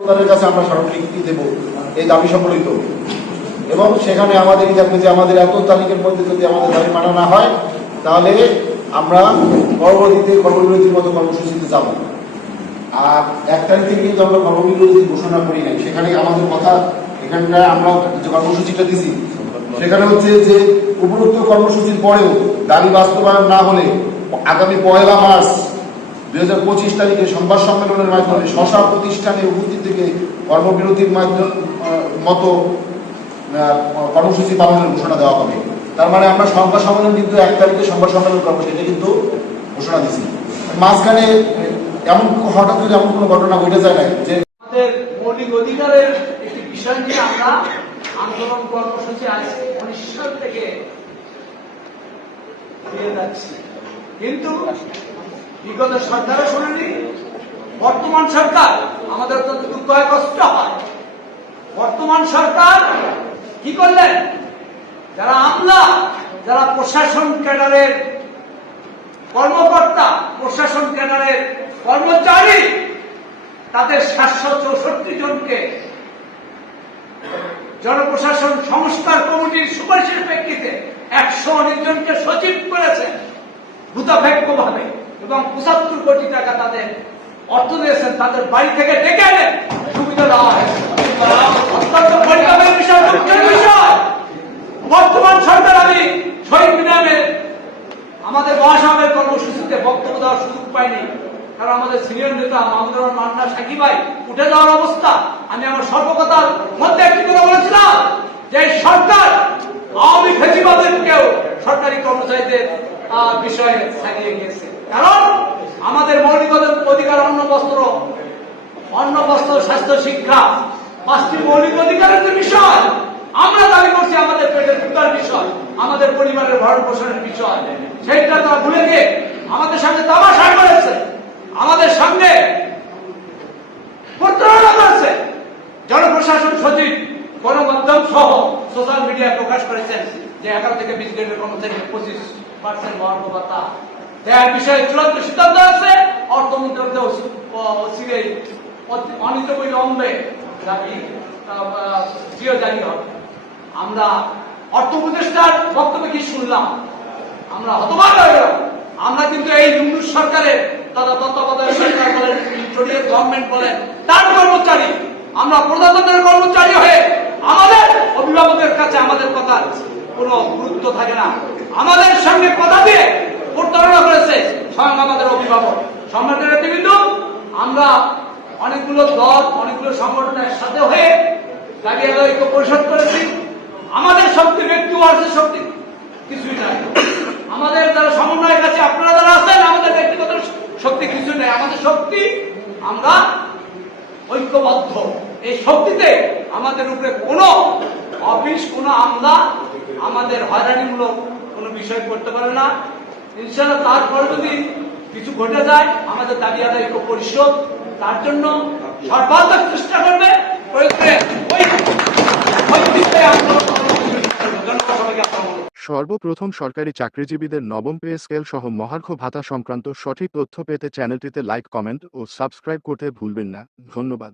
সরকারের কাছে আমরা স্মারকলিপি দেব, এই দাবি সম্বলিত। এবং সেখানে আমাদেরই থাকবে যে আমাদের এত তারিখের মধ্যে যদি আমাদের দাবি মানা না হয়, তাহলে আমরা পরবর্তীতে কর্মবিরতির মতো কর্মসূচিতে যাব। আর এক তারিখ থেকে কিন্তু আমরা কর্মবিরতি ঘোষণা করি নাই। সেখানে আমাদের কথা এখানটায় আমরা যে কর্মসূচিটা দিছি, সেখানে হচ্ছে যে উপরোক্ত কর্মসূচির পরেও দাবি বাস্তবায়ন না হলে আগামী পয়লা মার্চ দুই হাজার পঁচিশ তারিখে সংবাদ সম্মেলনের মাধ্যমে শশা প্রতিষ্ঠানে উপস্থিত থেকে কর্মবিরতির মাধ্যম মতো কর্মসূচি পালনের ঘোষণা দেওয়া হবে। তার মানে আমরা সংবাদ সম্মেলন কিন্তু এক তারিখে সংবাদ সম্মেলন করব, সেটা কিন্তু ঘোষণা দিছি। মাঝখানে এমন হঠাৎ করে এমন কোনো ঘটনা ঘটে যায় না যে মৌলিক অধিকারের একটি বিষয় নিয়ে আমরা আন্দোলন কর্মসূচি আজ উনিশ থেকে দিয়ে যাচ্ছি। কিন্তু বিগত সরকারও শোনেনি বর্তমান সরকার, আমাদের অত্যন্ত দুঃখ হয় কষ্ট হয়। বর্তমান সরকার কি করলেন? যারা আমলা, যারা প্রশাসন ক্যাডারের কর্মকর্তা, প্রশাসন ক্যাডারের কর্মচারী, তাদের সাতশো চৌষট্টি জনকে জনপ্রশাসন সংস্কার কমিটির সুপারিশের প্রেক্ষিতে একশো অনেক জনকে সচিব করেছেন ভূতাপেক্ষ ভাবে। এবং পঁচাত্তর কোটি টাকা তাদের অর্থ দিয়েছেন, তাদের বাড়ি থেকে ডেকে সুবিধা দেওয়া হয়েছে। কারণ আমাদের সিনিয়র নেতা উঠে যাওয়ার অবস্থা, আমি আমার মধ্যে বলেছিলাম যে সরকার কর্মচারীদের বিষয়ে ছাড়িয়ে গিয়েছে। কারণ আমাদের মৌলিক অধিকার অন্ন বস্ত্র অন্ন বস্ত্র, স্বাস্থ্য, শিক্ষা, পাঁচটি মৌলিক অধিকারের যে বিষয়, আমরা দাবি করছি আমাদের পেটের ক্ষুদার বিষয়, আমাদের পরিবারের ভরণ পোষণের বিষয়। সেইটা তারা ভুলে গিয়ে আমাদের সামনে তামাশা করেছে। আমাদের সামনে প্রতারণা করেছে। জনপ্রশাসন সচিব গণমাধ্যম সহ সোশ্যাল মিডিয়ায় প্রকাশ করেছেন যে এগারো থেকে বিশ গ্রেডের কর্মচারী পঁচিশ পার্সেন্ট মহার্ঘ দেওয়ার বিষয়ে চূড়ান্ত সিদ্ধান্ত আছে। অর্থমন্ত্রকেও অচিরেই অনিত বিলম্বে আহ, জিও আমরা অর্থ উপদেষ্টার বক্তব্য কি শুনলাম? আমরা হতবাক হয়ে আমরা কিন্তু এই ইউনুস সরকারের তথা তত্ত্বাবধায়ক সরকার বলেন ভিক্টোরিয়ার গভর্নমেন্ট বলেন তার কর্মচারী। আমরা প্রজাতন্ত্রের কর্মচারী হয়ে আমাদের অভিভাবকের কাছে আমাদের কথা কোনো গুরুত্ব থাকে না। আমাদের সঙ্গে কথা দিয়ে প্রতারণা করেছে স্বয়ং আমাদের অভিভাবক। সম্রাটের কিন্তু আমরা অনেকগুলো দল, অনেকগুলো সংগঠনের সাথে হয়ে আদায় ঐক্য পরিষদ করেছি। আমাদের শক্তি ব্যক্তি ওয়ার্সের শক্তি, কিছুই নাই। আমাদের যারা সমন্বয়ের কাছে আপনারা যারা আছেন, আমাদের ব্যক্তিগত শক্তি কিছু নেই। আমাদের শক্তি, আমরা ঐক্যবদ্ধ। এই শক্তিতে আমাদের উপরে কোনো অফিস, কোনো আমলা আমাদের হয়রানিমূলক কোনো বিষয় করতে পারে না। ইনশাআল্লাহ তারপরে যদি কিছু ঘটে যায়, আমাদের দাবি আদায় পরিষদ তার জন্য সর্বাত্মক চেষ্টা করবে সর্বপ্রথম সরকারি চাকরিজীবীদের নবম পে স্কেল সহ মহার্ঘ ভাতা সংক্রান্ত সঠিক তথ্য পেতে চ্যানেলটিতে লাইক, কমেন্ট ও সাবস্ক্রাইব করতে ভুলবেন না। ধন্যবাদ।